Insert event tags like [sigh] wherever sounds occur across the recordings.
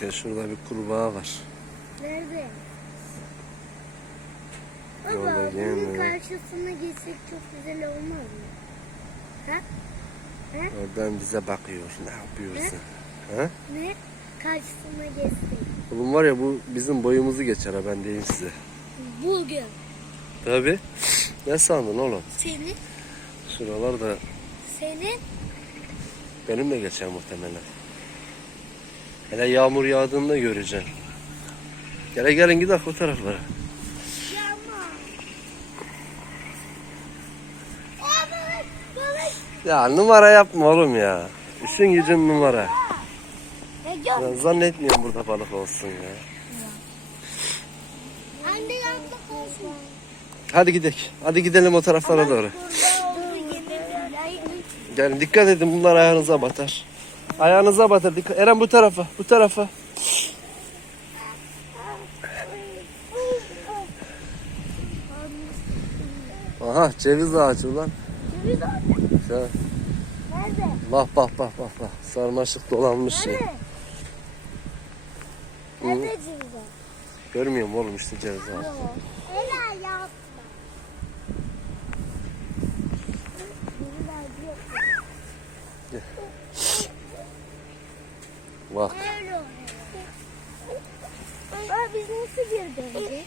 Gel şurada bir kurbağa var. Nerede? Yolda Baba bunun gelmiyor. karşısına geçsek çok güzel olmaz mı? Ha? Oradan bize bakıyor. Ne yapıyorsun? Ha? Ne? Karşısına geçsek. Oğlum var ya bu bizim boyumuzu geçer ha ben diyeyim size. Bugün. Tabi. Ne sandın oğlum? Senin? Şuralar da Senin? benimle geçer muhtemelen. Hele yağmur yağdığında göreceksin. Gele gelin gidelim o taraflara. Ya numara yapma oğlum ya. İşin gücün numara. Ben zannetmiyorum burada balık olsun ya. Hadi gidelim. Hadi gidelim o taraflara doğru. Gelin dikkat edin bunlar ayağınıza batar. Ayağınıza batar. Dikkat. Eren bu tarafa. Bu tarafa. Aha ceviz ağacı lan. Ceviz. Şu- Nerede? Bak bak bak bak bak. Sarmaşık dolanmış. Nerede? Nerede ceviz orada? Görmüyor musun oğlum işte ceviz ağacı. Ela yapma. Ceviz ağacı yok. Bak. Aa, biz nasıl döneceğiz?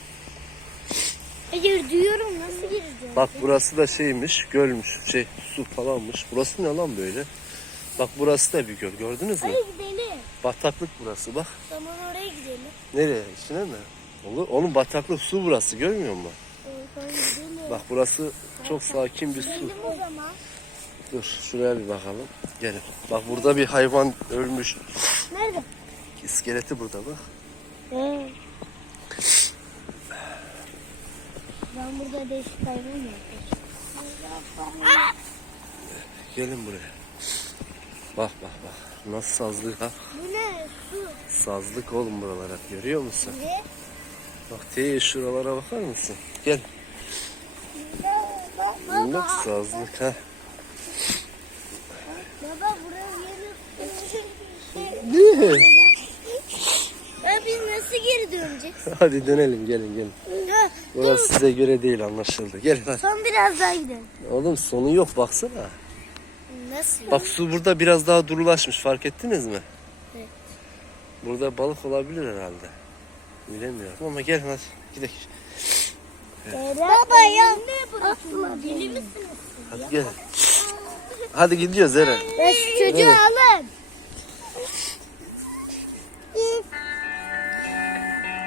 Hayır diyorum nasıl geri döneceğiz? Bak burası da şeymiş, gölmüş, şey su falanmış. Burası ne lan böyle? Bak burası da bir göl, gördünüz mü? Hadi gidelim. Bataklık burası bak. Tamam oraya gidelim. Nereye? İçine mi? Olur. Oğlum bataklık su burası, görmüyor musun? Gidelim. Bak burası çok sakin bir su. Gidelim o zaman. Dur şuraya bir bakalım. Gelin. Bak burada bir hayvan ölmüş. Nerede? İskeleti burada bak. Ee. Ben burada değişik hayvan yapacağım. Gelin buraya. Bak bak bak. Nasıl sazlık ha? Bu ne? Su. Sazlık oğlum buralar hep görüyor musun? Ne? Bak te şuralara bakar mısın? Gel. Bak sazlık ha. Baba buraya yeni... Ne? Ya biz nasıl geri döneceğiz? [laughs] Hadi dönelim gelin gelin. Ya, Burası size göre değil anlaşıldı. Gelin hadi. Son biraz daha gidelim. Oğlum sonu yok baksana. Nasıl? Bak su burada biraz daha durulaşmış fark ettiniz mi? Evet. Burada balık olabilir herhalde. Bilemiyorum ama gelin hadi gidelim. Baba ya ne bırakıyorsun? Deli misiniz? Hadi gelin. Hadi gidiyoruz Eren. Ya şu çocuğu alın.